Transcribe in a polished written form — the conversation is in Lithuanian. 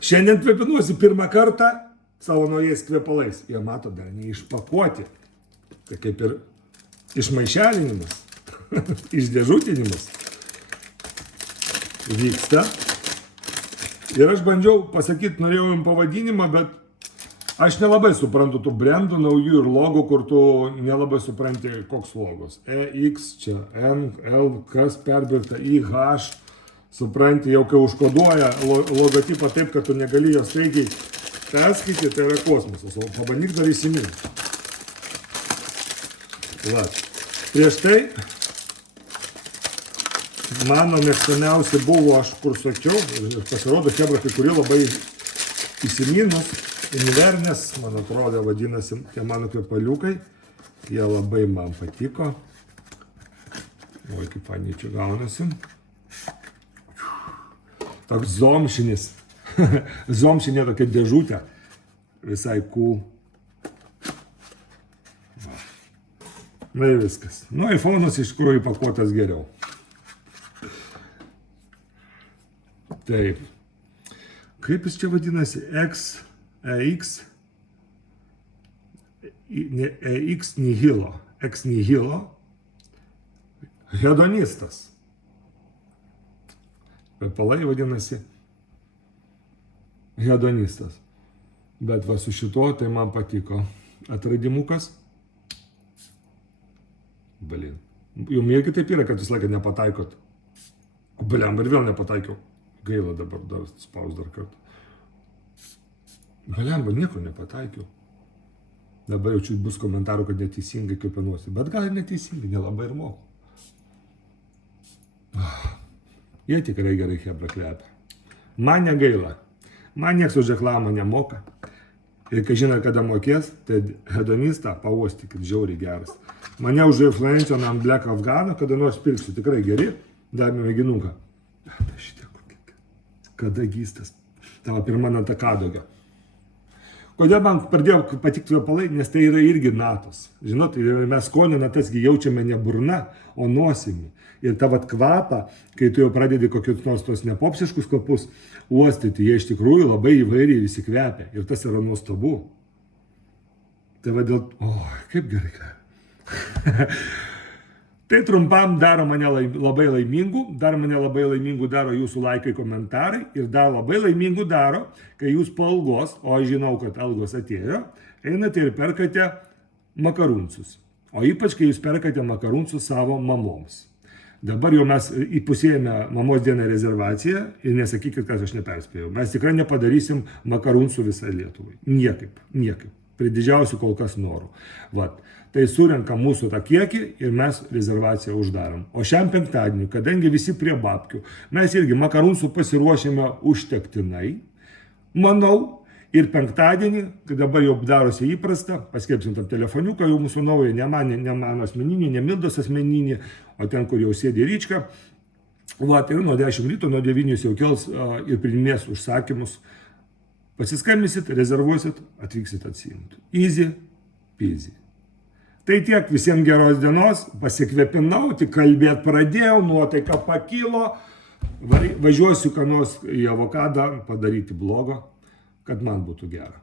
Šiandien kvepinuosi pirmą kartą savo naujais kvepalais. Jie mato dar neišpakuoti. Tai kaip ir išmaišelinimas, išdėžutinimas vyksta. Ir aš bandžiau pasakyti, norėjau jums pavadinimą, bet aš nelabai suprantu tų brandų naujų ir logo, kur tu nelabai supranti, koks logos. EX, čia N, L, kas perbirta, IH. Supranti, jau kai užkoduoja logotipą taip, kad tu negali jos staigiai perskaityti, tai yra kosmosas. O pabandyk dar įsiminti. Va. Prieš tai mano mėgstamiausi buvo, aš kur sakiau, ir pasirodo, chebra, kai kurie labai įsiminus, Inverness, man atrodo, vadinasi, tie mano kvepaliukai, jie labai man patiko. Oi, kaip faniai čia gaunasi. Toks zomšinis, zomšinė tokia dėžutė, visai cool. Va. Na ir viskas. Nu, iPhone'as iš tikrųjų įpakuotas geriau. Taip. Kaip jis čia vadinasi? EX nihilo. Ex nihilo. Hedonistas. Kvepalai vadinasi hedonistas. Bet va su šituo tai man patiko. Atradimukas. Blin. Jums irgi taip yra, kad jūs laiką nepataikot. Bliam, ir vėl nepataikiau. Gaila dabar dar spaus dar kartą. Bliam, nieko nepataikiau. Dabar jaučiu bus komentarų, kad neteisingai kvepinuosi. Bet gal ir neteisingai, nelabai ir moku. Jie tikrai gerai chebra kvepia. Man negaila. Man nieks už reklamą nemoka. Ir kai žinai, kada mokės, tai hedonistą pauostykit, žiauriai geras. Mane už influencio ant Black Afghano, kada nors pirksiu, tikrai geri. Davime mėginuką. Šitie kokie. Kada gystas. Tavo pirma natakadogio. Kodėl man pradėjo patikti kvepalai? Nes tai yra irgi natos. Žinot, mes skonio natasgi jaučiame ne burna, o nosimi. Ir tą vat kvapą, kai tu jau pradedi kokius nors tos nepopsiškus kvapus uostyti, jie iš tikrųjų labai įvairiai visi kvepia. Ir tas yra nuostabu. Tai vadėl... kaip gerai kvepia. Tai trumpam daro mane labai laimingų, dar mane labai laimingų daro jūsų laikai, komentarai ir dar labai laimingų daro, kai jūs po algos, o aš žinau, kad algos atėjo, einate ir perkate makarunsus. O ypač, kai jūs perkate makarunsus savo mamoms. Dabar jau mes įpusėjame mamos dieną rezervaciją ir nesakykit, kad aš neperspėjau. Mes tikrai nepadarysim makarunsų visai Lietuvai. Niekaip, niekaip. Prie didžiausių kol kas norų. Vat. Tai surenkam mūsų tą kiekį ir mes rezervaciją uždarom. O šiam penktadienį, kadangi visi prie babkių, mes irgi makarunsų pasiruošėme užtektinai, manau, ir penktadienį, kai dabar jau darosi įprasta, paskelbsim tam telefoniuką, jau mūsų naują, ne mano asmeninį, ne Mildos asmeninį, o ten, kur jau sėdi Ryčka. Vat, ir nuo 10 ryto, nuo 9 jau kels ir priiminės užsakymus. Pasiskambinsit, rezervuosit, atvyksit atsiimti. Easy peasy. Tai tiek, visiems geros dienos, pasikvepinau, tik kalbėt pradėjau, nuotaika pakilo, važiuosiu ką nors į avokadą padaryti blogo, kad man būtų gera.